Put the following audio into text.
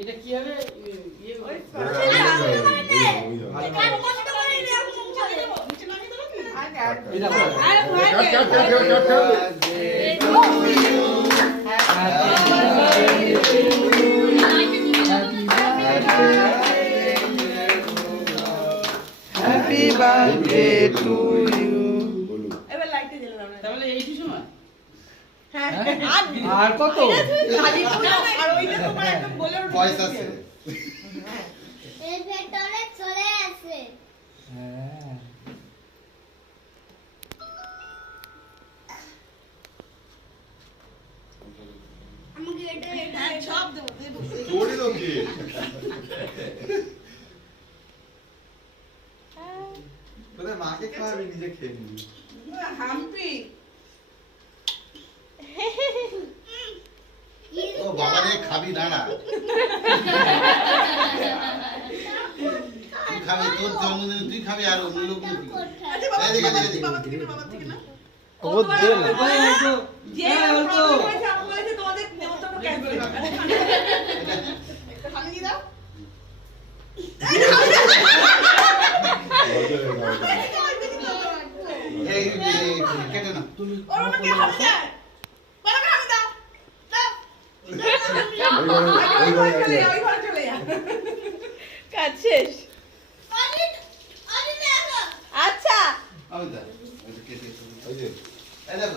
এটা কি হবে? Happy birthday to you. এবার লাইটে জ্বালালাম না। তাহলে এইটু সময় হ্যাঁ আর কত? আর ওইটা তোমার একদম বলে উঠে ভয়েস আছে এই ভেতরে চলে আসে। হ্যাঁ। আমাকে এটা হ্যাঁ সব দেবো দেবো তোরই তো কি তোদের মাকে খাওয়াবি নিজে খেয়ে নিবি হাম্পি ও বাবা রে খাবি দাঁড়া তুই খাবি তোর জন্মদিনে তুই খাবি আর অন্য লোক নিবি আচ্ছা বাবা এদিকে, থেকে এদিকে, বাবা এদিকে। থেকে বাবা থেকে না ও দে না। যে প্রবলেম হয়েছে আমি বলেছি তোমাদের নেমন্তন্ন ক্যান্সেল একটা হামি দিয়ে দাও এই কেটে না তুমি ওর আমাকে হামি দেয় বাবা হামি দাও দাও ওই ঘরে চলে যা কাজ শেষ আরে দেখো আচ্ছা আমি দা কেটে এই যে এই দেখো